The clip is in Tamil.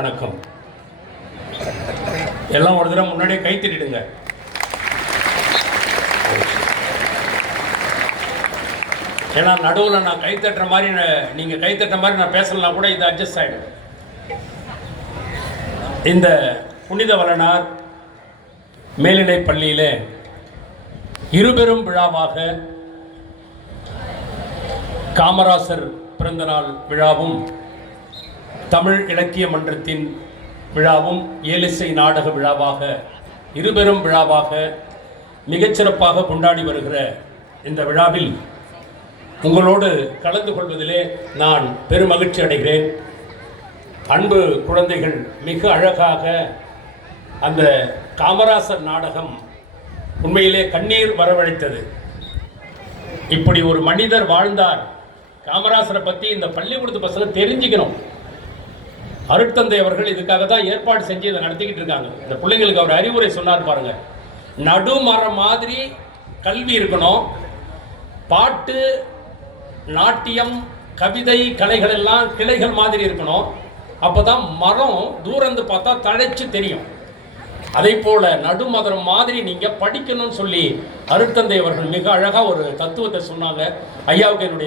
வணக்கம். எல்லாம் ஒரு தடவை முன்னாடியே கை தட்டிடுங்க. ஏன்னா நடுவில் நான் கை தட்டுற மாதிரி நீங்கள் கை தட்டுற மாதிரி நான் பேசலாம் கூட இது அட்ஜஸ்ட் ஆகிடும். இந்த புனித வளனார் மேல்நிலை பள்ளியில் இருபெரும் விழாவாக காமராசர் பிறந்தநாள் விழாவும் தமிழ் இலக்கிய மன்றத்தின் விழாவும் ஏலிசை நாடக விழாவாக இருபெரும் விழாவாக மிகச்சிறப்பாக கொண்டாடி வருகிற இந்த விழாவில் உங்களோடு கலந்து கொள்வதிலே நான் பெருமகிழ்ச்சி அடைகிறேன். அன்பு குழந்தைகள் மிக அழகாக அந்த காமராசர் நாடகம் உண்மையிலே கண்ணீர் வரவழைத்தது. இப்படி ஒரு மனிதர் வாழ்ந்தார். காமராசரை பற்றி இந்த பள்ளிக்கூடத்து பசங்க தெரிஞ்சுக்கணும். அருட்தந்தை அவர்கள் இதுக்காக தான் ஏற்பாடு செஞ்சு இதை நடத்திக்கிட்டு இருக்காங்க. இந்த பிள்ளைங்களுக்கு அவர் அறிவுரை சொன்னார் பாருங்க. நடுமரம் மாதிரி கல்வி இருக்கணும், பாட்டு நாட்டியம் கவிதை கலைகள் எல்லாம் கிளைகள் மாதிரி இருக்கணும். அப்போதான் மரம் தூரந்து பார்த்தா தழைச்சு தெரியும். அதே போல நடுமரம் மாதிரி நீங்க படிக்கணும்னு சொல்லி அருட்தந்தை அவர்கள் மிக அழகா ஒரு தத்துவத்தை சொன்னாங்க. ஐயாவுக்கு என்னுடைய